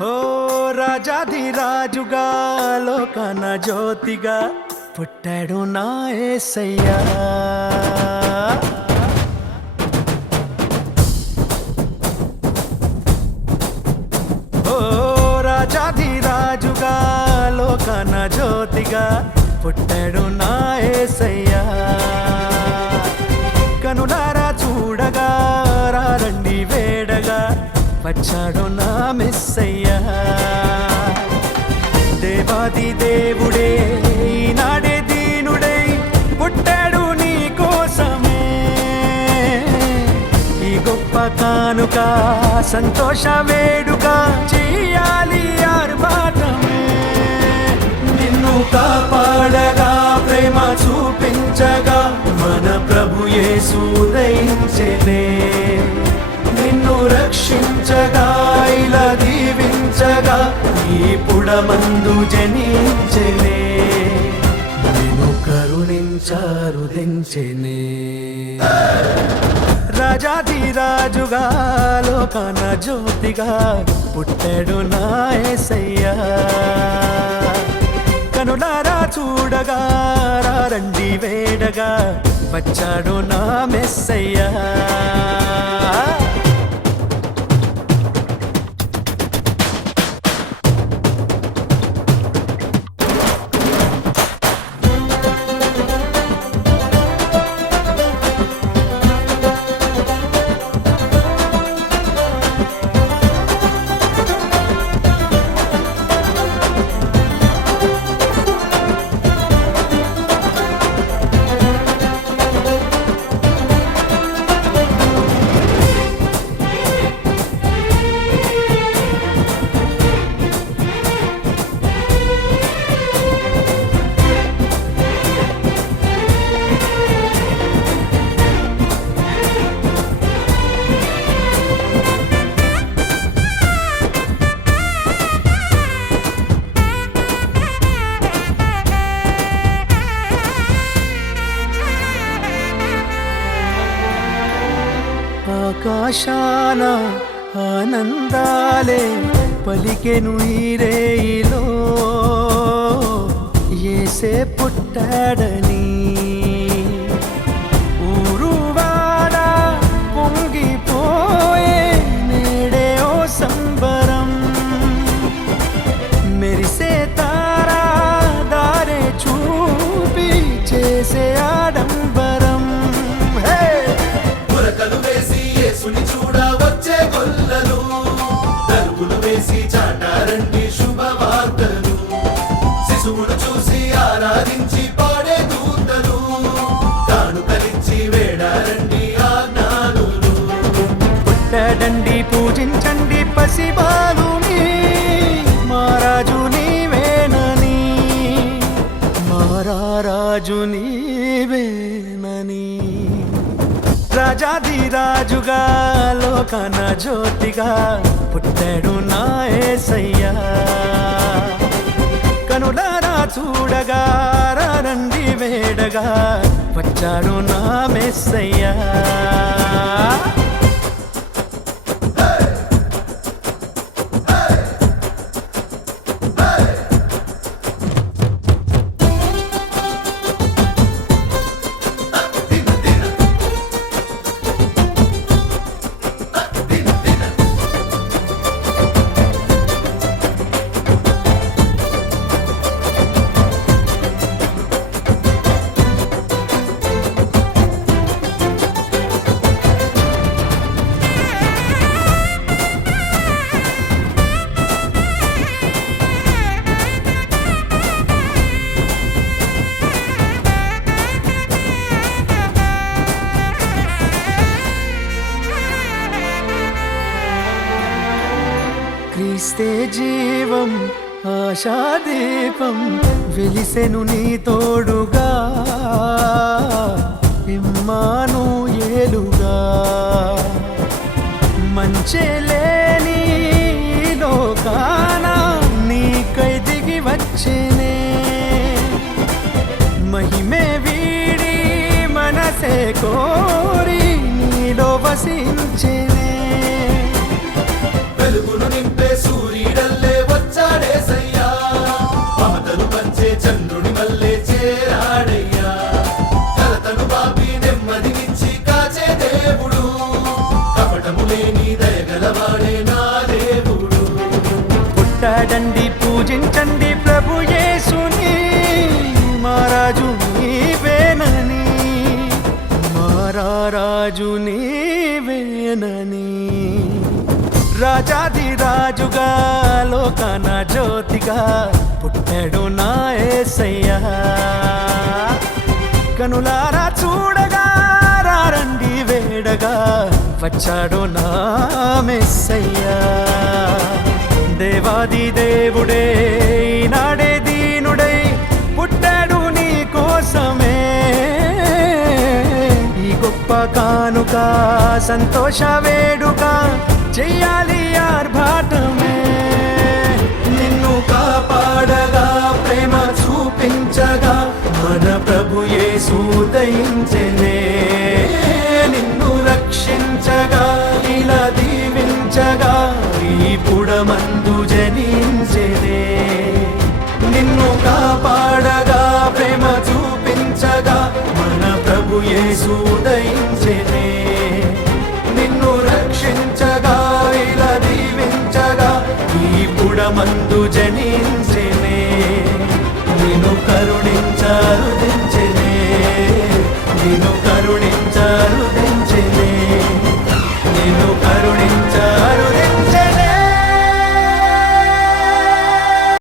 ఓ రాజాది రాజుగా లోకన జ్యోతిగా పుట్టాడు నా యేసయ్యా. ఓ రాజాది రాజుగా లోకన జ్యోతిగా పుట్టాడు నా యేసయ్యా. కనులారా చూడగా రండి వేడగా వచ్చాడు నా మెస్సయ్యా. దేవాది దేవుడే ఈనాడే దీనుడై పుట్టాడు నీ కోసమే. ఈ గొప్ప కానుక సంతోష వేడుక చెయ్యాలి ఆర్భాటమే. నిన్ను కాపాడగా ప్రేమ చూపించగా మన ప్రభు యేసు ఉదయించెనే. నిన్ను రక్షించగా ఇలా దీవించగా ఈ పుడమందు జనించెనే. నిన్ను కరుణించారు దించెనే. రాజాది రాజుగా లోకన జ్యోతిగా పుట్టాడు నా యేసయ్యా. కనులారా చూడగా రండి వేడగా వచ్చాడు నా మెస్సయ్యా. ఆకాశాన ఆనందాలే పలికెను ఈ రేయిలో. యేసే పుట్టాడని ఊరువాడ పొంగిపోయే నేడే ఓ సంబరం. మెరిసే తారా దారే చూపి చేసే ఆడంబరం. యేసుని చూడ వచ్చే గొల్లలు తలుపులు వేసి చాటారండి శుభవార్తలు. శిశువును చూసి ఆరాధించి పాడే దూతలు తాను కలించి వేడారండి ఆజ్ఞానులు. పుట్టాడండి పూజించండి పసిబాలుని మహారాజు నీవేనని. మహారాజు నీవేనని. రాజాది రాజుగా లోకన జ్యోతిగా పుట్టాడు నా యేసయ్యా. కనులారా చూడగా రండి వేడగా వచ్చాడు నా మెస్సయ్యా. క్రీస్తే జీవం ఆశాదీపం వెలిసెను నీ తోడుగా. ఇమ్మానుయేలుగా మంచే లేని లోకాన నీకై దిగి వచ్చేనే. మహిమే వీడి మనసే కోరి నీలో వసించేనే. వెలుగును నింపే సూర్యుడల్ల పూజించండి ప్రభు యేసుని, మహారాజు నీవేనని, మహారాజు నీవేనని. రాజాది రాజుగా లోకాన జ్యోతిగా పుట్టాడు నా యేసయ్యా. కనులారా చూడగా రండి వేడగా వచ్చాడు నా మెస్సయ్యా. దేవాది దేవుడే నాడే దీనుడై పుట్టాడు నీ కోసమే. ఈ గొప్ప కానుక సంతోష వేడుక చెయ్యాలి ఆర్భాటమే. నిన్ను కాపాడగా ప్రేమ చూపించగా మన ప్రభు యేసు ఉదయించెనే. నిన్ను రక్షించగా ఇలా దీవించగా ఈ పుడమందు జనించెనే. నిన్ను కాపాడగా ప్రేమ చూపించగా మన ప్రభు యేసు ఉదయించెనే. నిన్ను రక్షించగా ఇలా దీవించగా ఈ పుడమందు